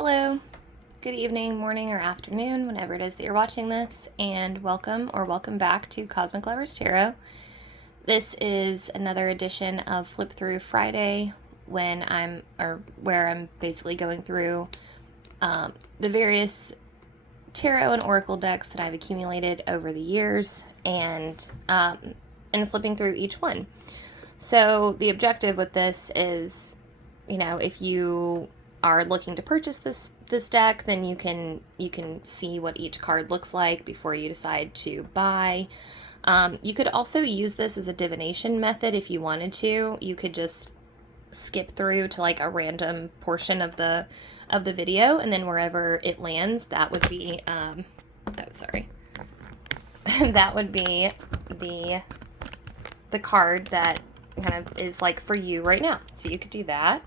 Hello, good evening, morning, or afternoon, whenever it is that you're watching this, and welcome or welcome back to Cosmic Lovers Tarot. This is another edition of Flip Through Friday where I'm basically going through the various tarot and oracle decks that I've accumulated over the years and flipping through each one. So the objective with this is, if you are looking to purchase this deck, then you can see what each card looks like before you decide to buy. You could also use this as a divination method if you wanted to. You could just skip through to like a random portion of the video, and then wherever it lands, that would be that would be the card that kind of is like for you right now. So you could do that.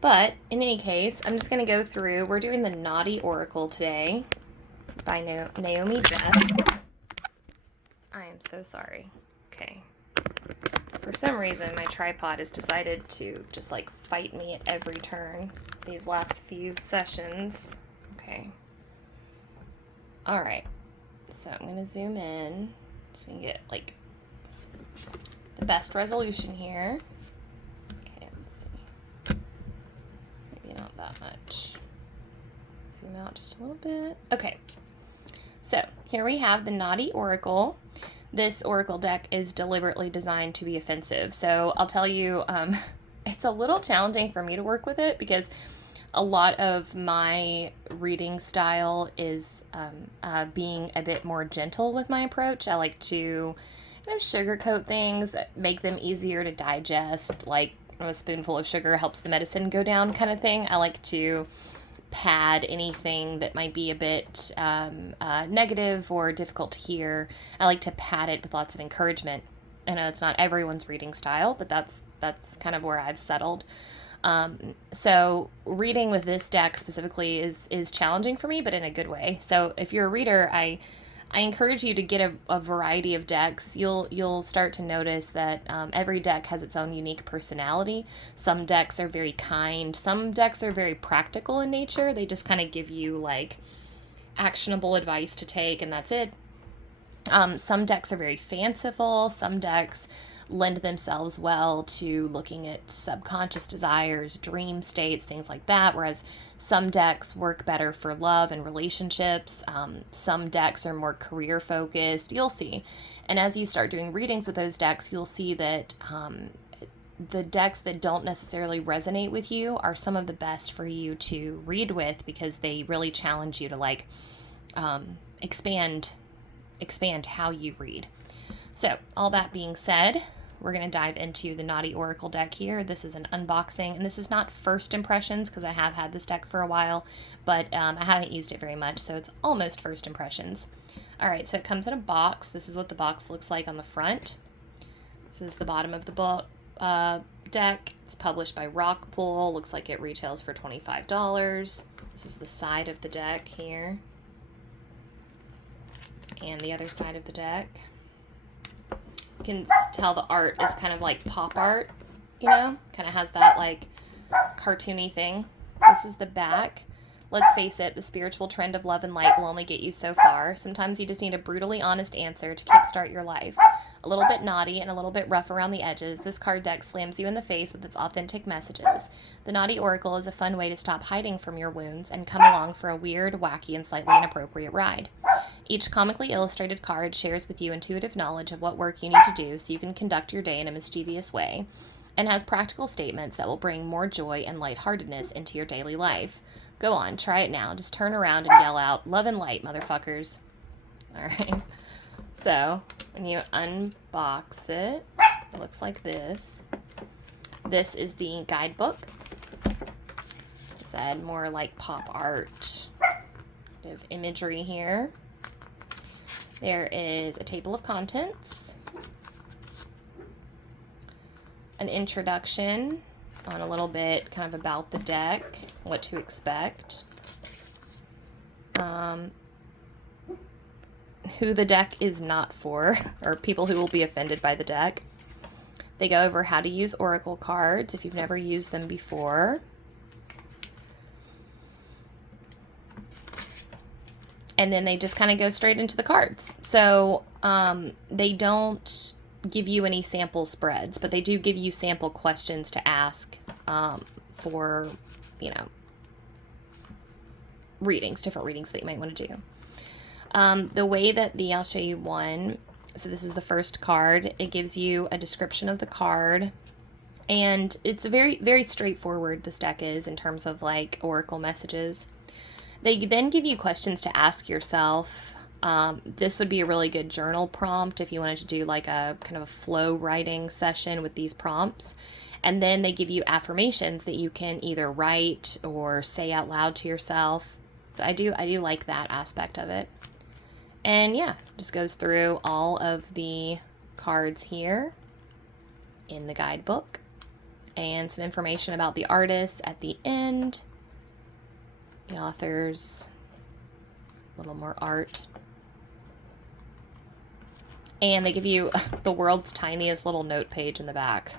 But in any case, I'm just going to go through. We're doing the Naughty Oracle today by Naomi Beth. I am so sorry. Okay. For some reason, my tripod has decided to just like fight me at every turn these last few sessions. Okay. All right. So I'm going to zoom in so we can get like the best resolution here. Not that much. Zoom out just a little bit. Okay, so here we have the Naughty Oracle. This Oracle deck is deliberately designed to be offensive. So I'll tell you, it's a little challenging for me to work with it because a lot of my reading style is being a bit more gentle with my approach. I like to kind of sugarcoat things, make them easier to digest, like a spoonful of sugar helps the medicine go down kind of thing. I like to pad anything that might be a bit negative or difficult to hear. I like to pad it with lots of encouragement. I know it's not everyone's reading style, but that's kind of where I've settled. So reading with this deck specifically is challenging for me, but in a good way. So if you're a reader, I encourage you to get a variety of decks. You'll start to notice that every deck has its own unique personality. Some decks are very kind. Some decks are very practical in nature. They just kind of give you like actionable advice to take, and that's it. Some decks are very fanciful. Some decks lend themselves well to looking at subconscious desires, dream states, things like that, whereas some decks work better for love and relationships. Some decks are more career focused. You'll see. And as you start doing readings with those decks, you'll see that the decks that don't necessarily resonate with you are some of the best for you to read with because they really challenge you to like expand how you read. So, all that being said, we're going to dive into the Naughty Oracle deck here. This is an unboxing, and this is not first impressions because I have had this deck for a while, but I haven't used it very much, so it's almost first impressions. All right, so it comes in a box. This is what the box looks like on the front. This is the bottom of the book deck. It's published by Rockpool. Looks like it retails for $25. This is the side of the deck here. And the other side of the deck. You can tell the art is kind of like pop art, kind of has that like cartoony thing. This is the back. Let's face it, the spiritual trend of love and light will only get you so far. Sometimes you just need a brutally honest answer to kickstart your life. A little bit naughty and a little bit rough around the edges, this card deck slams you in the face with its authentic messages. The Naughty Oracle is a fun way to stop hiding from your wounds and come along for a weird, wacky, and slightly inappropriate ride. Each comically illustrated card shares with you intuitive knowledge of what work you need to do so you can conduct your day in a mischievous way, and has practical statements that will bring more joy and lightheartedness into your daily life. Go on, try it now. Just turn around and yell out, "Love and light, motherfuckers." All right. So when you unbox it, it looks like this. This is the guidebook. I said more like pop art of imagery here. There is a table of contents, an introduction on a little bit kind of about the deck, what to expect, who the deck is not for, or people who will be offended by the deck. They go over how to use oracle cards if you've never used them before. And then they just kind of go straight into the cards. So they don't give you any sample spreads, but they do give you sample questions to ask for, you know, readings, different readings that you might want to do. The way that I'll show you one. So this is the first card. It gives you a description of the card. And it's very, very straightforward, this deck is, in terms of like oracle messages. They then give you questions to ask yourself. This would be a really good journal prompt if you wanted to do like a kind of a flow writing session with these prompts. And then they give you affirmations that you can either write or say out loud to yourself. So I do like that aspect of it. And yeah, just goes through all of the cards here in the guidebook and some information about the artists at the end. The authors, a little more art. And they give you the world's tiniest little note page in the back.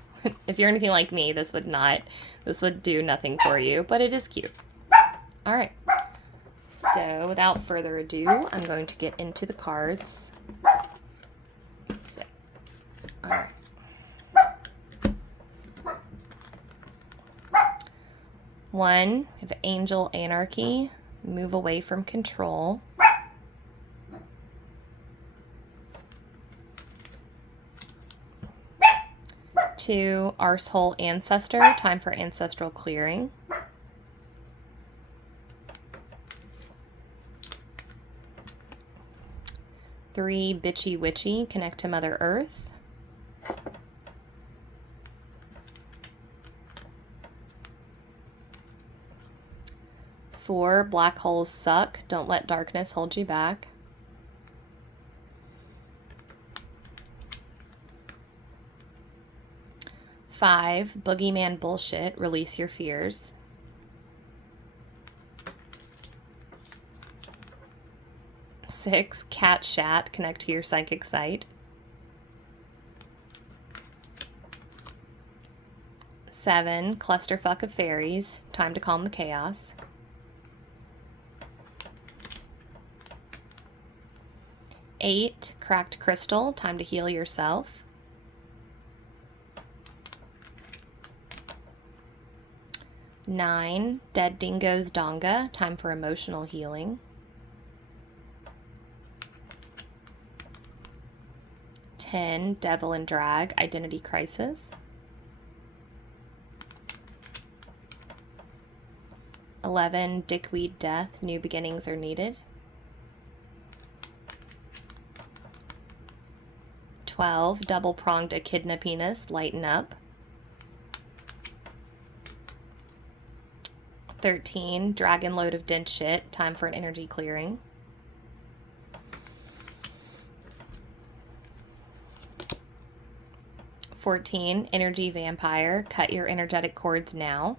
If you're anything like me, this would do nothing for you, but it is cute. All right. So without further ado, I'm going to get into the cards. So, all right. One, we have Angel Anarchy, move away from control. Two, Arsehole Ancestor, time for ancestral clearing. Three, Bitchy Witchy, connect to Mother Earth. Four, Black Holes Suck, don't let darkness hold you back. Five, Boogeyman Bullshit, release your fears. Six, Cat Shat, connect to your psychic sight. Seven, Clusterfuck of Fairies, time to calm the chaos. 8, Cracked Crystal, time to heal yourself. 9, Dead Dingo's Donga, time for emotional healing. 10, Devil and Drag, Identity Crisis. 11, Dickweed Death, New Beginnings Are Needed. 12, Double-Pronged Echidna Penis, Lighten Up. 13, Dragon Load of Dense Shit, time for an energy clearing. 14, Energy Vampire, cut your energetic cords now.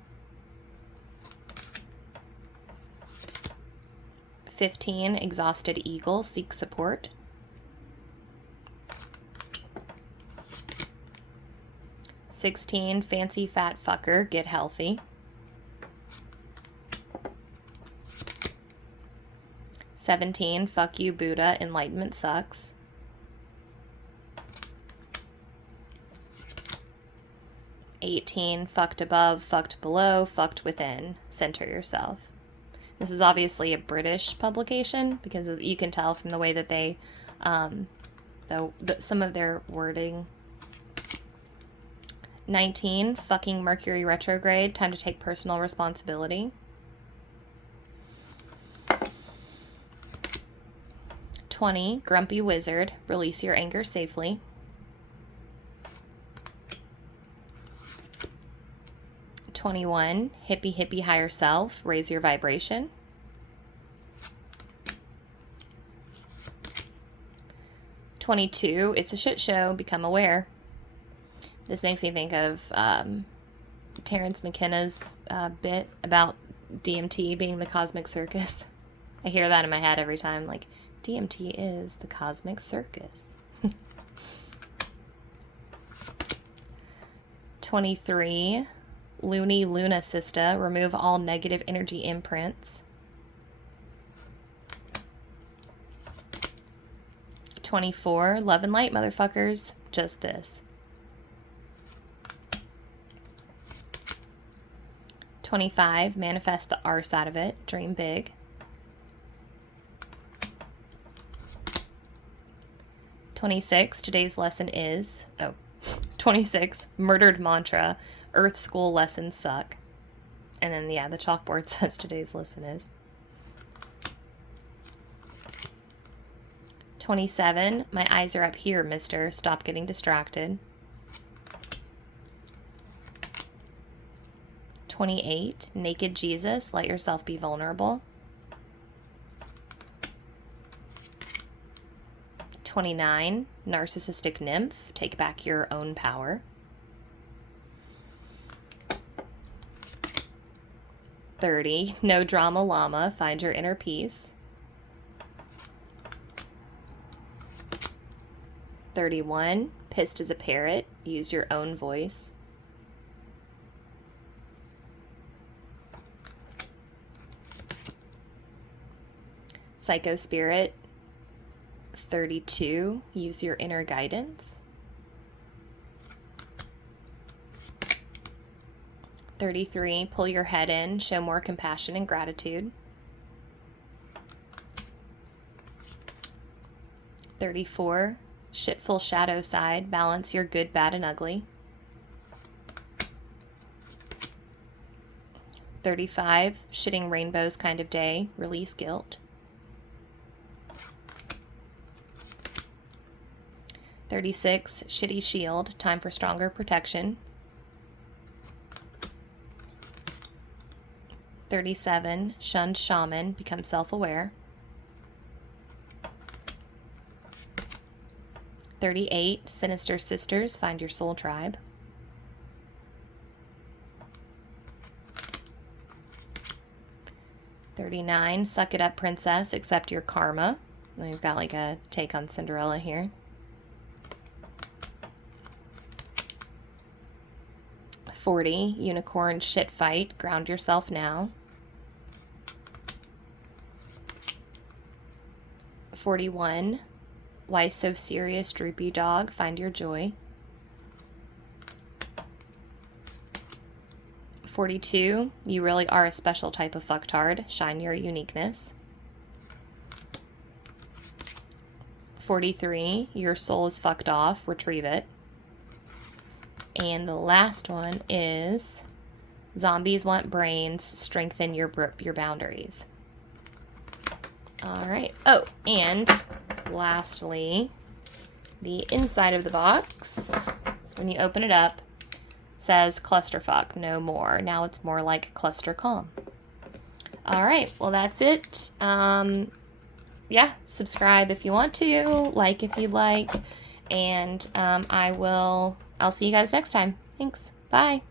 15, Exhausted Eagle, seek support. 16, Fancy Fat Fucker, get healthy. 17, Fuck You Buddha, enlightenment sucks. 18, fucked above, fucked below, fucked within, center yourself. This is obviously a British publication because you can tell from the way that they, some of their wording. 19, fucking Mercury retrograde, time to take personal responsibility. 20, Grumpy Wizard, release your anger safely. 21, Hippie Higher Self, raise your vibration. 22, It's a Shit Show, become aware. This makes me think of Terrence McKenna's bit about DMT being the cosmic circus. I hear that in my head every time, like, DMT is the cosmic circus. 23, Loony Luna Sista, remove all negative energy imprints. 24, love and light, motherfuckers. Just this. 25, manifest the arse out of it. Dream big. 26, today's lesson is, 26, murdered mantra, Earth School lessons suck. And then, yeah, the chalkboard says today's lesson is. 27, my eyes are up here, mister. Stop getting distracted. 28, naked Jesus, let yourself be vulnerable. 29, narcissistic nymph, take back your own power. 30, no drama llama, find your inner peace. 31, pissed as a parrot, use your own voice. 'Psycho spirit. 32, use your inner guidance. 33, pull your head in, show more compassion and gratitude. 34, shitful shadow side, balance your good, bad, and ugly. 35, shitting rainbows kind of day, release guilt. 36, shitty shield, time for stronger protection. 37, shunned shaman, become self-aware. 38, sinister sisters, find your soul tribe. 39, suck it up, princess, accept your karma. We've got like a take on Cinderella here. 40, unicorn shit fight, ground yourself now. 41, why so serious, droopy dog, find your joy. 42, you really are a special type of fucktard, shine your uniqueness. 43, your soul is fucked off, retrieve it. And the last one is zombies want brains, strengthen your boundaries. All right. Oh, and lastly, the inside of the box, when you open it up, says clusterfuck, no more. Now it's more like cluster calm. All right. Well, that's it. Yeah, subscribe if you want to, like if you'd like, and I'll see you guys next time. Thanks. Bye.